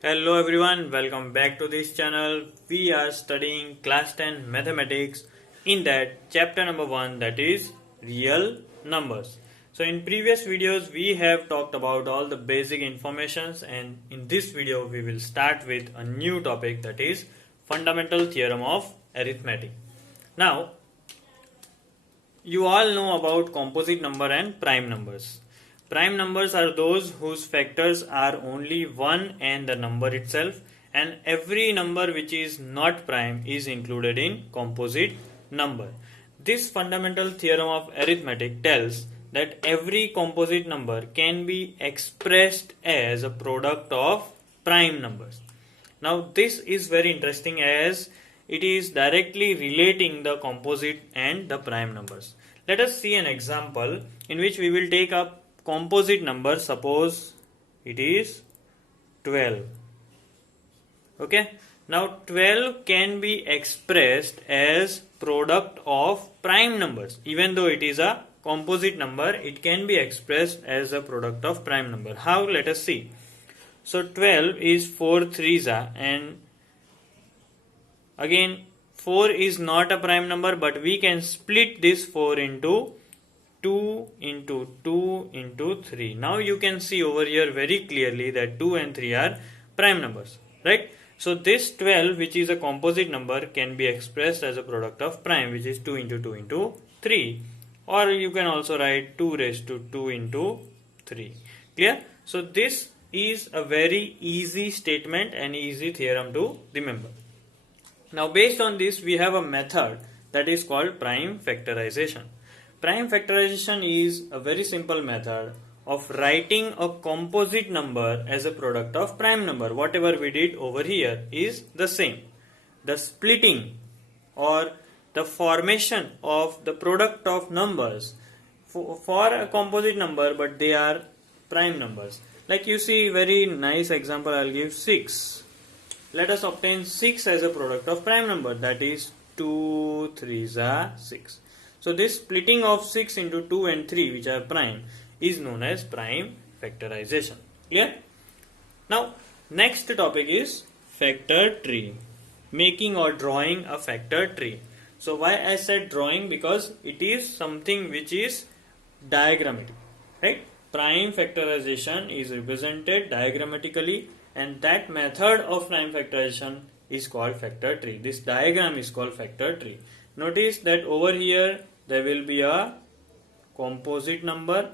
Hello everyone, welcome back to this channel. We are studying class 10 mathematics in that chapter number 1, that is real numbers. So in previous videos we have talked about all the basic informations, and in this video we will start with a new topic, that is fundamental theorem of arithmetic. Now you all know about composite number and prime numbers. Prime numbers are those whose factors are only 1 and the number itself, and every number which is not prime is included in composite number. This fundamental theorem of arithmetic tells that every composite number can be expressed as a product of prime numbers. Now this is very interesting as it is directly relating the composite and the prime numbers. Let us see an example in which we will take a composite number. Suppose it is 12. Okay. Now 12 can be expressed as product of prime numbers. Even though it is a composite number, it can be expressed as a product of prime number. How? Let us see. So 12 is 4 threes, and again 4 is not a prime number, but we can split this 4 into 2 into 2 into 3. Now you can see over here very clearly that 2 and 3 are prime numbers, right? So this 12, which is a composite number, can be expressed as a product of prime, which is 2 into 2 into 3, or you can also write 2 raised to 2 into 3. Clear? So this is a very easy statement and easy theorem to remember. Now based on this we have a method that is called prime factorization. Prime factorization is a very simple method of writing a composite number as a product of prime number. Whatever we did over here is the same. The splitting or the formation of the product of numbers for a composite number, but they are prime numbers. Like you see, very nice example I'll give, 6. Let us obtain 6 as a product of prime number, that is 2 3s are 6. So this splitting of 6 into 2 and 3, which are prime, is known as prime factorization. Clear? Now next topic is factor tree, making or drawing a factor tree. So why I said drawing? Because it is something which is diagrammatic, right? Prime factorization is represented diagrammatically, and that method of prime factorization is called factor tree. This diagram is called factor tree. Notice that over here there will be a composite number,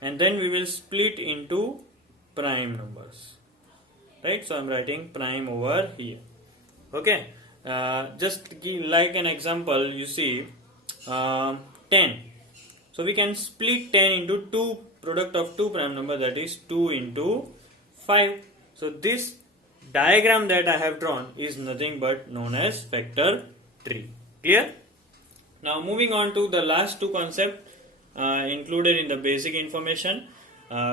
and then we will split into prime numbers, right? So I am writing prime over here. Okay. Just give like an example, you see 10. So we can split 10 into 2 product of 2 prime number, that is 2 into 5. So this diagram that I have drawn is nothing but known as factor tree. Clear? Now moving on to the last two concepts included in the basic information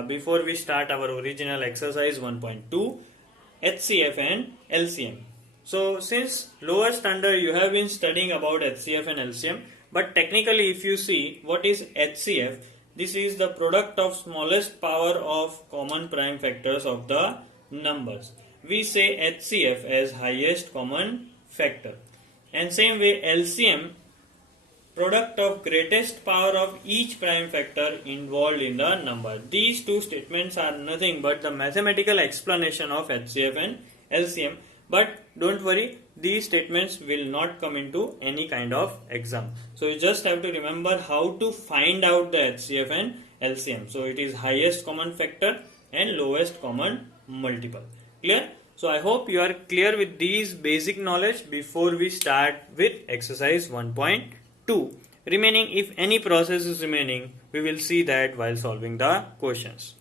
before we start our original exercise 1.2, Hcf and Lcm. So since lower standard you have been studying about Hcf and Lcm, but technically if you see what is Hcf, this is the product of smallest power of common prime factors of the numbers. We say Hcf as highest common factor, and same way Lcm, product of greatest power of each prime factor involved in the number. These two statements are nothing but the mathematical explanation of Hcf and Lcm. But don't worry, these statements will not come into any kind of exam. So you just have to remember how to find out the Hcf and Lcm. So it is highest common factor and lowest common multiple. Clear? So I hope you are clear with these basic knowledge before we start with exercise 1.2. Remaining, if any process is remaining, we will see that while solving the questions.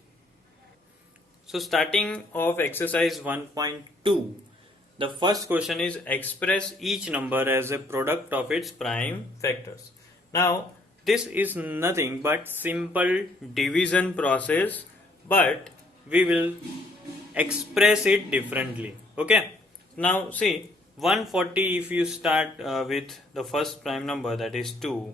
So starting off exercise 1.2. The first question is express each number as a product of its prime factors. Now this is nothing but simple division process, but we will express it differently. Okay. Now see 140, if you start with the first prime number, that is 2,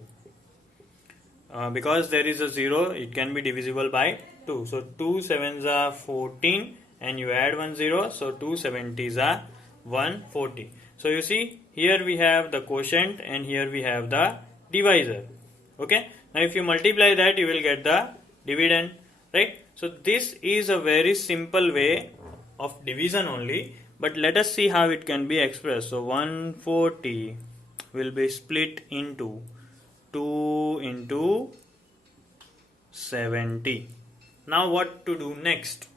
because there is a 0, it can be divisible by 2. So 2 sevens are 14 and you add 1 0, so 2 70s are 140. So you see, here we have the quotient and here we have the divisor. Okay, now if you multiply that, you will get the dividend, right? So this is a very simple way of division only, but let us see how it can be expressed. So 140 will be split into 2 into 70. Now what to do next?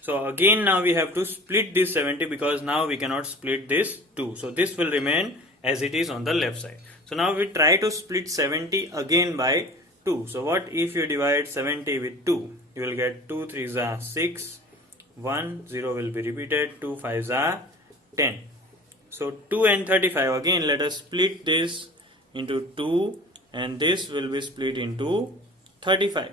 So again now we have to split this 70 because now we cannot split this 2. So this will remain as it is on the left side. So now we try to split 70 again by 2. So what if you divide 70 with 2? You will get 2 3s are 6, 1 0 will be repeated, 2 5s are 10. So 2 and 35, again let us split this into 2 and this will be split into 35.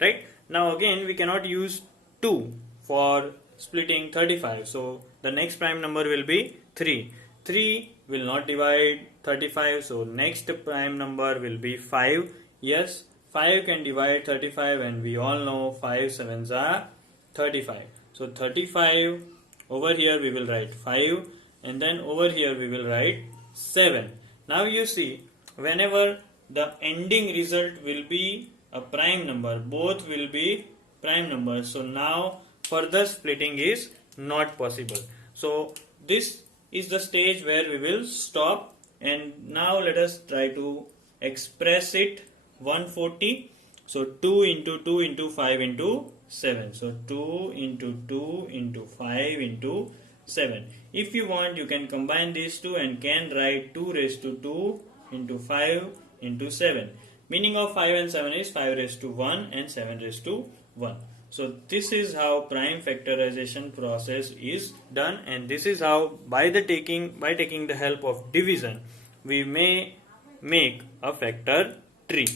Right? Now again we cannot use 2 for splitting 35. So the next prime number will be 3. 3 will not divide 35. So next prime number will be 5. Yes, 5 can divide 35 and we all know 5 sevens are 35. So 35, over here we will write 5 and then over here we will write 7. Now you see, whenever the ending result will be a prime number, both will be prime numbers. So now further splitting is not possible. So this is the stage where we will stop, and now let us try to express it 140. So 2 into 2 into 5 into 7. So 2 into 2 into 5 into 7. If you want, you can combine these two and can write 2 raised to 2 into 5 into 7. Meaning of 5 and 7 is 5 raised to 1 and 7 raised to 1. So this is how prime factorization process is done, and this is how by taking the help of division we may make a factor tree.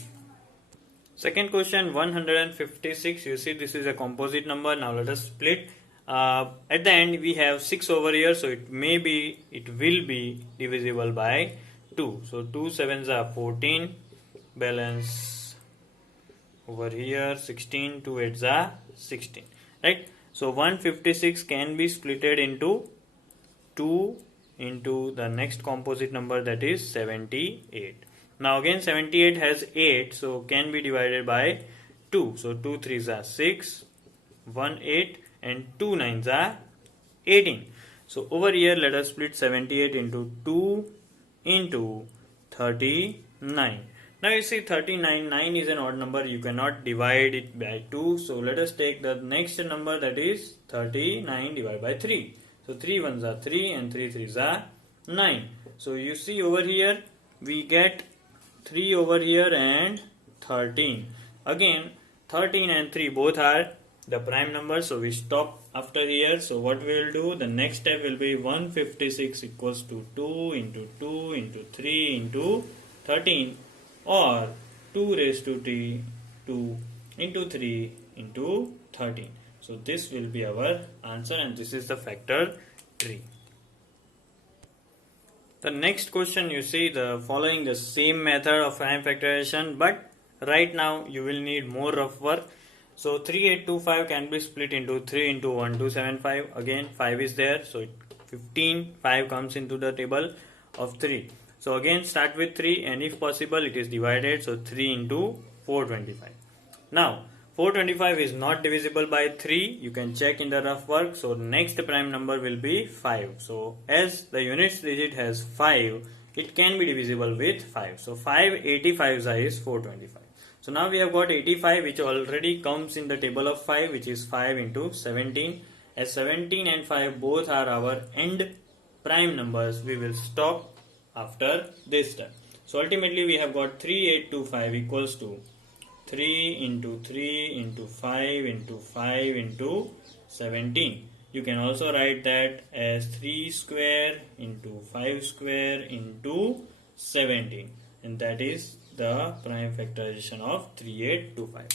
Second question, 156. You see, this is a composite number. Now let us split. At the end we have 6 over here, so it will be divisible by 2. So 2 sevens are 14, balance over here 16, 2 8s are 16, right? So 156 can be splitted into 2 into the next composite number, that is 78. Now again 78 has 8, so can be divided by 2. So 2 3s are 6, 1 8 and 2 9s are 18. So over here let us split 78 into 2 into 39. Now you see 39, 9 is an odd number, you cannot divide it by 2. So let us take the next number, that is 39 divided by 3. So 3 1s are 3 and 3 3s are 9. So you see over here we get 3 over here and 13. Again 13 and 3 both are the prime numbers, so we stop after here. So what we will do, the next step will be 156 equals to 2 into 2 into 3 into 13, or 2 raised to 2 into 3 into 13. So this will be our answer, and this is the factor tree. The next question, you see, following the same method of prime factorization, but right now you will need more rough work. So 3825 can be split into 3 into 1275. Again 5 is there, so 15, 5 comes into the table of 3. So again start with 3, and if possible it is divided, so 3 into 425. Now 425 is not divisible by 3, you can check in the rough work. So next prime number will be 5. So as the units digit has 5, it can be divisible with 5. So 5 85s is 425. So now we have got 85, which already comes in the table of 5, which is 5 into 17. As 17 and 5 both are our end prime numbers, we will stop after this step. So ultimately we have got 3825 equals to 3 into 3 into 5 into 5 into 17. You can also write that as 3 square into 5 square into 17, and that is the prime factorization of 3825.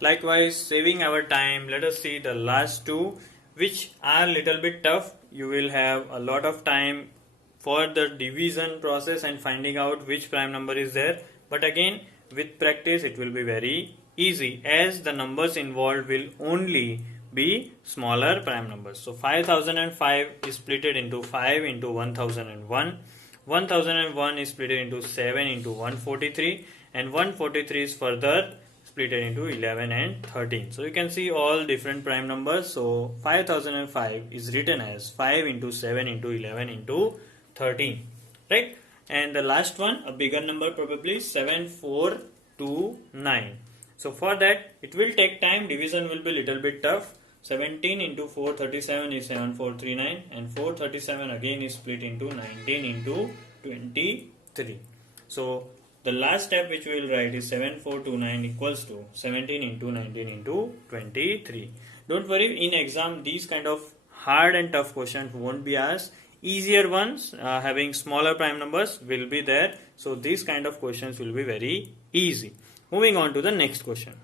Likewise, saving our time, let us see the last two, which are little bit tough. You will have a lot of time for the division process and finding out which prime number is there, but again with practice it will be very easy, as the numbers involved will only be smaller prime numbers. So 5005 is splitted into 5 into 1001. 1001 is split into 7 into 143, and 143 is further split into 11 and 13. So you can see all different prime numbers. So 5005 is written as 5 into 7 into 11 into 13, right? And the last one, a bigger number, probably 7429. So for that it will take time, division will be little bit tough. 17 into 437 is 7439, and 437 again is split into 19 into 23. So the last step which we will write is 7429 equals to 17 into 19 into 23. Don't worry, in exam these kind of hard and tough questions won't be asked. Easier ones having smaller prime numbers will be there. So these kind of questions will be very easy. Moving on to the next question.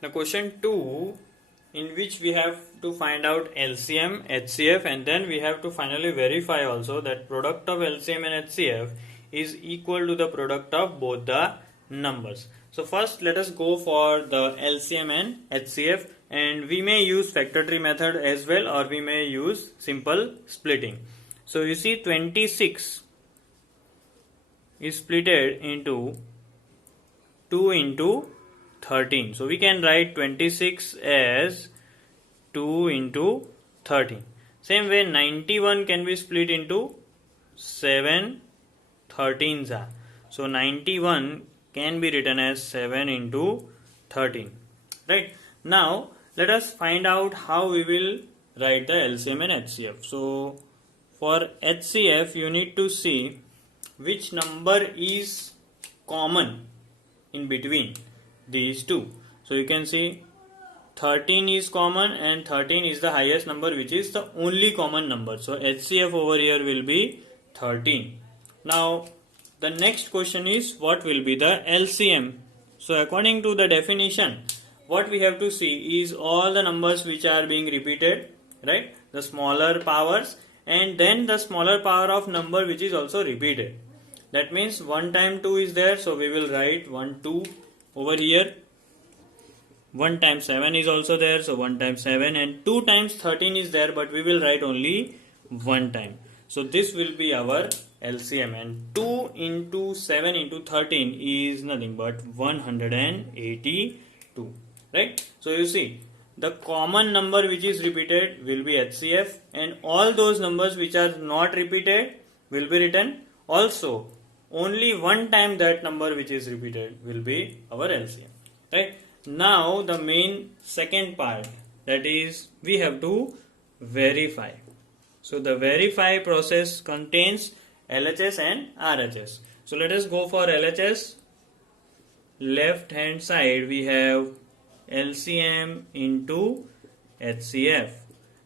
The question 2, in which we have to find out LCM, HCF, and then we have to finally verify also that product of LCM and HCF is equal to the product of both the numbers. So first let us go for the LCM and HCF, and we may use factor tree method as well, or we may use simple splitting. So you see 26 is splitted into 2 into 13. So we can write 26 as 2 into 13. Same way 91 can be split into 7 13s are. So 91 can be written as 7 into 13. Right. Now let us find out how we will write the LCM and HCF. So for HCF you need to see which number is common in between these two. So you can see 13 is common, and 13 is the highest number, which is the only common number. So HCF over here will be 13. Now the next question is what will be the LCM. So according to the definition, what we have to see is all the numbers which are being repeated, right? The smaller powers, and then the smaller power of number which is also repeated. That means 1 time 2 is there, so we will write 1 2 over here. 1 times 7 is also there, so 1 times 7, and 2 times 13 is there, but we will write only 1 time. So this will be our LCM, and 2 into 7 into 13 is nothing but 182, right? So you see the common number which is repeated will be HCF, and all those numbers which are not repeated will be written. Also only 1 time that number which is repeated will be our LCM, right? Now the main second part, that is we have to verify. So the verify process contains LHS and RHS. So let us go for LHS. Left hand side we have LCM into HCF,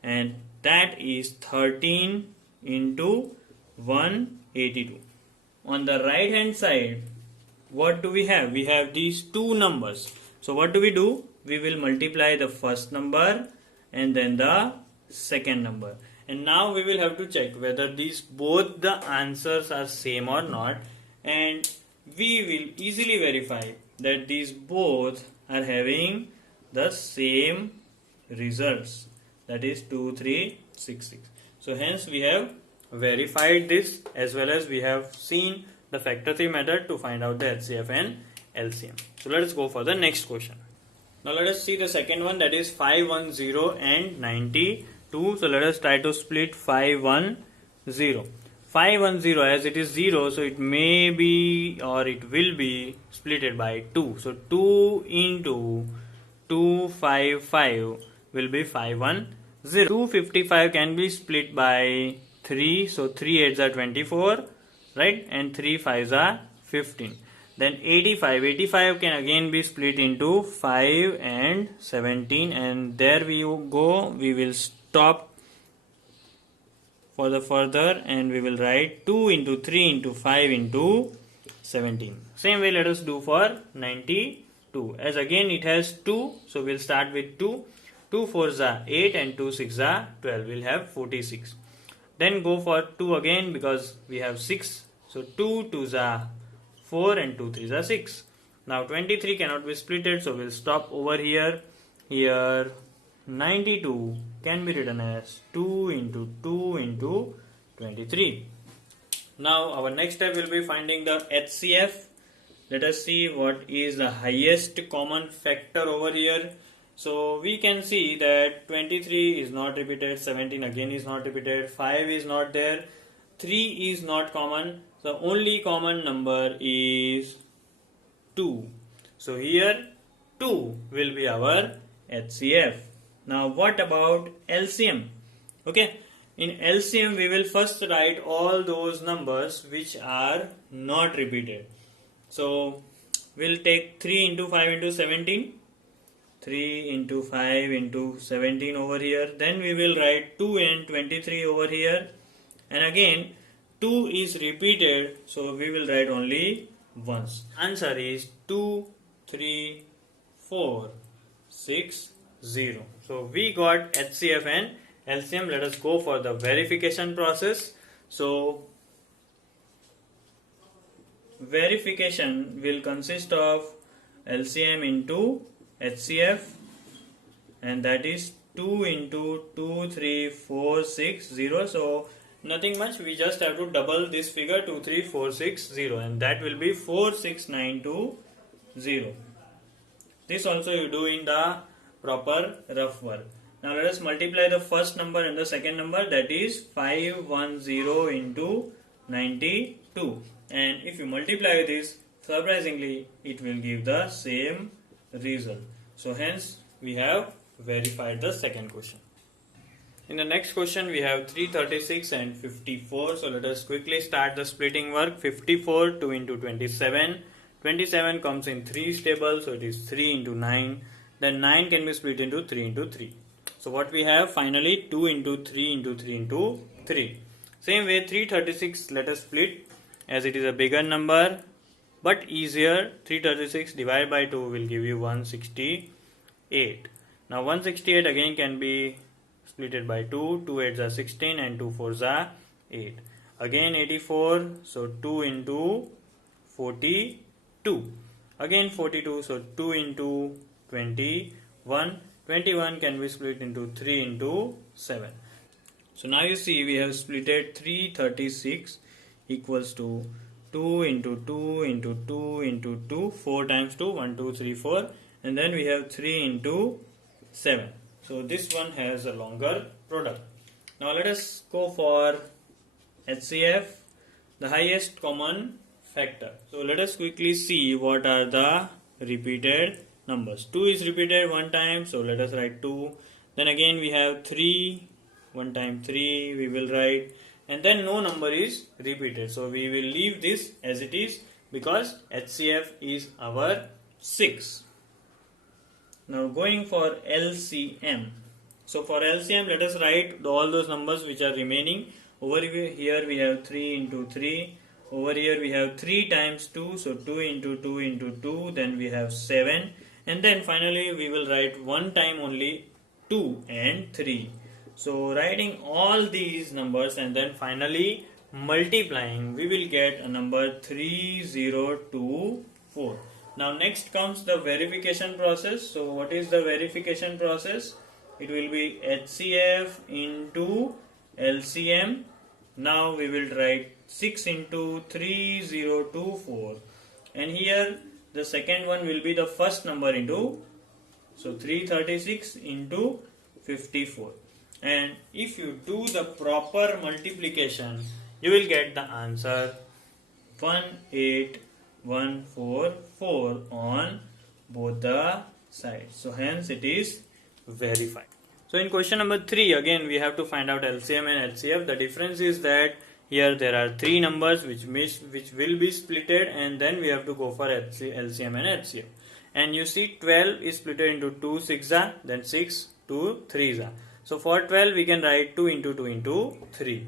and that is 13 into 182. On the right hand side, what do we have? We have these two numbers. So what do? We will multiply the first number and then the second number. And now we will have to check whether these both the answers are same or not. And we will easily verify that these both are having the same results. That is 2366. So hence we have verified this, as well as we have seen the factor tree method to find out the HCF and LCM. So let us go for the next question. Now let us see the second one, that is 510 and 92. So let us try to split 510. 510, as it is 0, so it may be or it will be splitted by 2. So 2 into 255 will be 510. 255 can be split by 3. So 3 8s are 24, right? And 3 5s are 15. Then 85 can again be split into 5 and 17, and there we go. We will stop for the further, and we will write 2 into 3 into 5 into 17. Same way let us do for 92, as again it has 2, so we'll start with 2. 2 4s are 8 and 2 6s are 12. We'll have 46. Then go for 2 again because we have 6. So 2 2s are 4 and 2 3s are 6. Now 23 cannot be splitted, so we'll stop over here, here, 92 can be written as 2 into 2 into 23. Now our next step will be finding the HCF. Let us see what is the highest common factor over here. So we can see that 23 is not repeated, 17 again is not repeated, 5 is not there, 3 is not common. The only common number is 2. So here 2 will be our HCF. Now what about LCM? Okay, in LCM we will first write all those numbers which are not repeated. So we'll take 3 into 5 into 17. 3 into 5 into 17 over here. Then we will write 2 and 23 over here. And again 2 is repeated, so we will write only once. Answer is 2, 3, 4, 6, 0. So we got HCF and LCM. Let us go for the verification process. So verification will consist of LCM into HCF, and that is 2 into 2, 3, 4, 6, 0. So nothing much, we just have to double this figure 2, 3, 4, 6, 0, and that will be 4, 6, 9, 2, 0. This also you do in the proper rough work. Now let us multiply the first number and the second number, that is 510 into 92, and if you multiply this, surprisingly it will give the same result. So hence we have verified the second question. In the next question we have 336 and 54. So let us quickly start the splitting work. 54 2 into 27. 27 comes in 3 tables, so it is 3 into 9. Then 9 can be split into 3 into 3. So what we have finally 2 into 3 into 3 into 3. Same way 336 let us split, as it is a bigger number but easier. 336 divided by 2 will give you 168. Now 168 again can be splitted by 2. 2 8s are 16 and 2 4s are 8. Again 84, so 2 into 42. Again 42, so 2 into 21. 21 can be split into 3 into 7. So now you see we have splitted 336 equals to 2 into 2 into 2 into 2, 4 times 2, 1, 2, 3, 4, and then we have 3 into 7. So this one has a longer product. Now let us go for HCF, the highest common factor. So let us quickly see what are the repeated numbers. 2 is repeated one time, so let us write 2. Then again we have 3, one time 3 we will write, and then no number is repeated, so we will leave this as it is because HCF is our 6. Now going for LCM. So for LCM let us write all those numbers which are remaining. Over here we have 3 into 3. Over here we have 3 times 2, so 2 into 2 into 2, then we have 7, and then finally we will write one time only 2 and 3. So writing all these numbers and then finally multiplying, we will get a number 3024. Now next comes the verification process. So what is the verification process? It will be HCF into LCM. Now we will write 6 into 3024, and here the second one will be the first number into, so 336 into 54. And if you do the proper multiplication, you will get the answer 18144 on both the sides. So hence it is verified. So in question number 3, again we have to find out LCM and HCF. The difference is that here there are 3 numbers which will be splitted, and then we have to go for LCM and HCF. And you see 12 is splitted into 2 6s, then 6 2 3s. So for 12 we can write 2 into 2 into 3.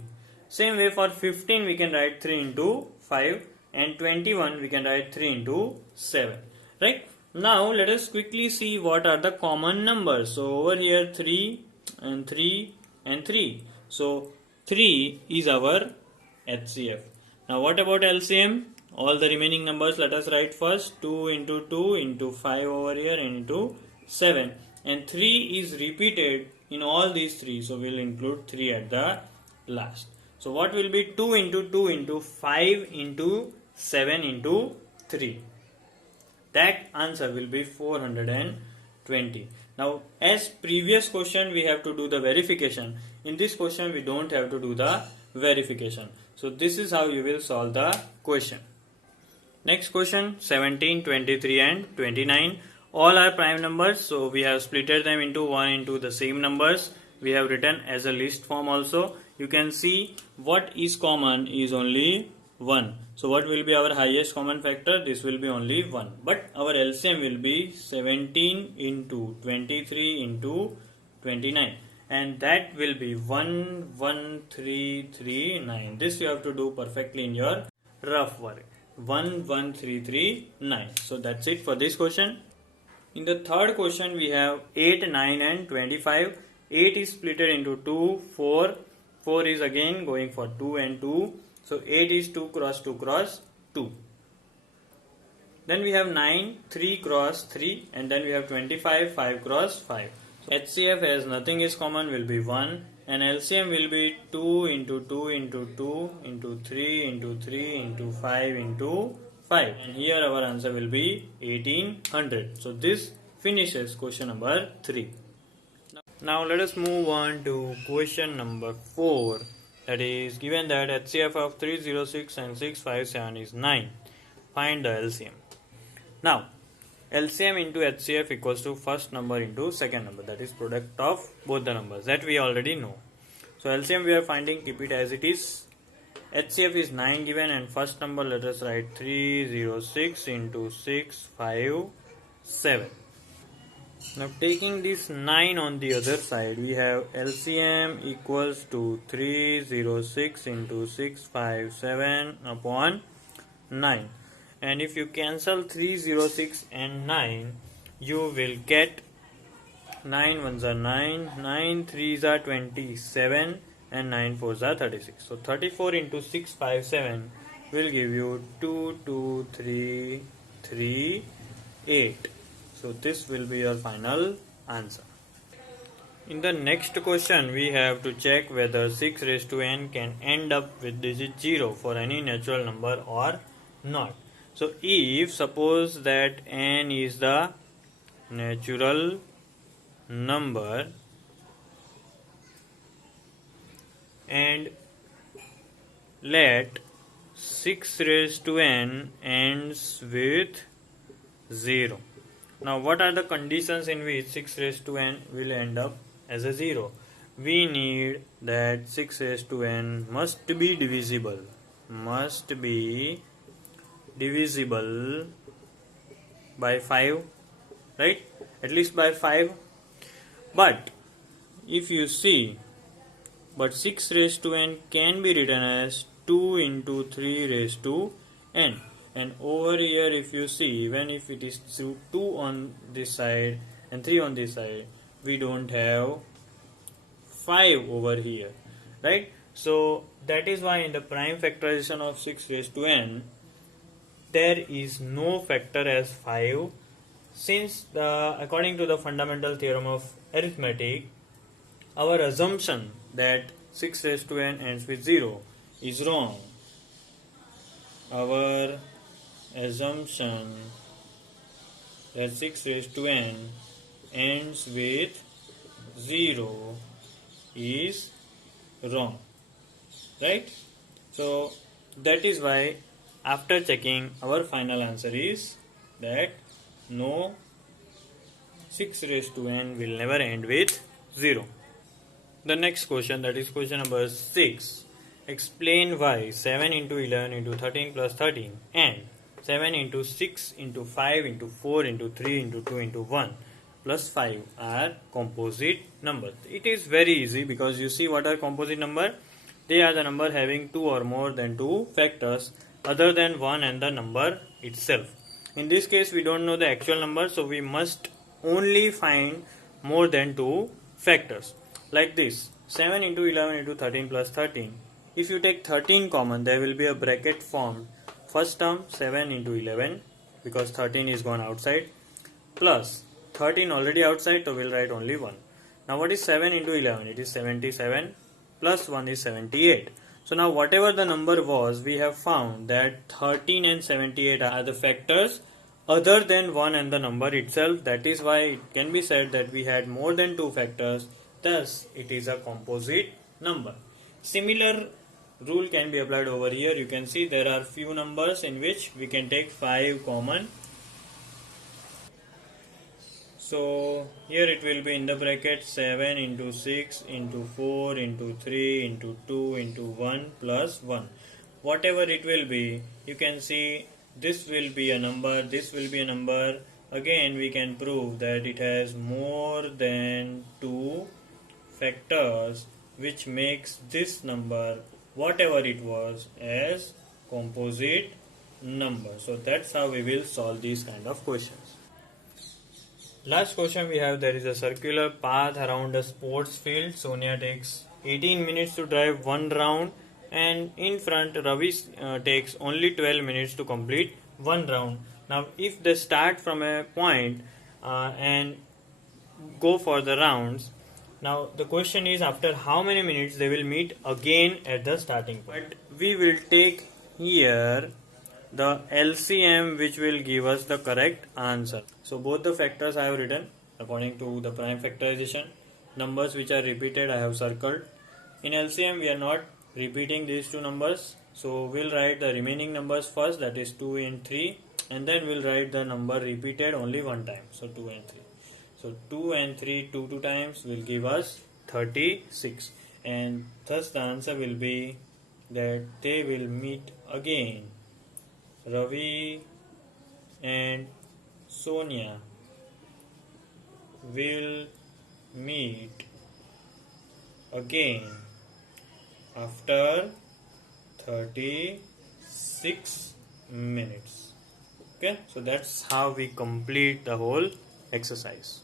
Same way for 15 we can write 3 into 5, and 21 we can write 3 into 7. Right? Now let us quickly see what are the common numbers. So over here 3 and 3 and 3. So 3 is our HCF. Now what about LCM? All the remaining numbers let us write first. 2 into 2 into 5 over here and into 7. and 3 is repeated in all these 3, so we'll include 3 at the last. So what will be 2 into 2 into 5 into 7 into 3? That answer will be 420. Now as previous question we have to do the verification. In this question we don't have to do the verification. So this is how you will solve the question. Next question, 17, 23 and 29. All are prime numbers, so we have splitted them into one into the same numbers. We have written as a list form also. You can see what is common is only 1. So what will be our highest common factor? This will be only 1. But our LCM will be 17 into 23 into 29. And that will be 11339. This you have to do perfectly in your rough work. 11339. So that's it for this question. In the third question we have 8, 9 and 25. 8 is splitted into 2, 4. 4 is again going for 2 and 2. So 8 is 2 cross 2 cross 2. Then we have 9, 3 cross 3, and then we have 25, 5 cross 5. So HCF as nothing is common will be 1, and LCM will be 2 into 2 into 2 into 3 into 3 into 5 into 5. And here our answer will be 1800. So this finishes question number 3. Now let us move on to question number 4. That is, given that HCF of 306 and 657 is 9. Find the LCM. Now, LCM into HCF equals to first number into second number. That is product of both the numbers. That we already know. So LCM we are finding, keep it as it is. HCF is 9 given, and first number let us write 306 into 657. Now taking this 9 on the other side, we have LCM equals to 306 into 657 upon 9. And if you cancel 306 and 9, you will get 9 ones are 9, 9 threes are 27, and 9 fours are 36. So 34 into 657 will give you 22338. So this will be your final answer. In the next question, we have to check whether 6 raised to n can end up with digit 0 for any natural number or not. So if suppose that n is the natural number and let 6 raised to n ends with 0. Now what are the conditions in which 6 raised to n will end up as a 0? We need that 6 raised to n must be divisible. Must be divisible by 5, right? At least by 5. But if you see, but 6 raised to n can be written as 2 into 3 raised to n. And over here if you see, even if it is 2 on this side and 3 on this side, we don't have 5 over here, right? So that is why in the prime factorization of 6 raised to n, there is no factor as 5, since according to the fundamental theorem of arithmetic, our assumption that 6 raised to n ends with 0 is wrong. Our assumption that 6 raised to n ends with 0 is wrong, right? So that is why after checking, our final answer is that no, 6 raised to n will never end with 0. The next question, that is question number 6. Explain why 7 into 11 into 13 plus 13 and 7 into 6 into 5 into 4 into 3 into 2 into 1 plus 5 are composite numbers. It is very easy, because you see what are composite number? They are the number having 2 or more than 2 factors other than 1 and the number itself. In this case we don't know the actual number, so we must only find more than 2 factors. Like this, 7 into 11 into 13 plus 13. If you take 13 common, there will be a bracket formed. First term 7 into 11, because 13 is gone outside, plus 13 already outside, so we'll write only 1. Now what is 7 into 11? It is 77 plus 1 is 78. So now whatever the number was, we have found that 13 and 78 are the factors other than 1 and the number itself. That is why it can be said that we had more than 2 factors, thus it is a composite number. Similar rule can be applied over here. You can see there are few numbers in which we can take 5 common. So here it will be in the bracket 7 into 6 into 4 into 3 into 2 into 1 plus 1. Whatever it will be, you can see this will be a number, this will be a number. Again we can prove that it has more than 2 factors, which makes this number, whatever it was, as composite number. So that's how we will solve these kind of questions. Last question we have, there is a circular path around a sports field. Sonia takes 18 minutes to drive one round, and in front Ravi takes only 12 minutes to complete one round. Now if they start from a point and go for the rounds, now the question is after how many minutes they will meet again at the starting point. But we will take here the LCM, which will give us the correct answer. So both the factors I have written according to the prime factorization. Numbers which are repeated I have circled. In LCM we are not repeating these two numbers, so we'll write the remaining numbers first, that is 2 and 3, and then we'll write the number repeated only one time, so 2 and 3. So 2 and 3 2 times will give us 36, and thus the answer will be that they will meet again. Ravi and Sonia will meet again after 36 minutes. Okay, so that's how we complete the whole exercise.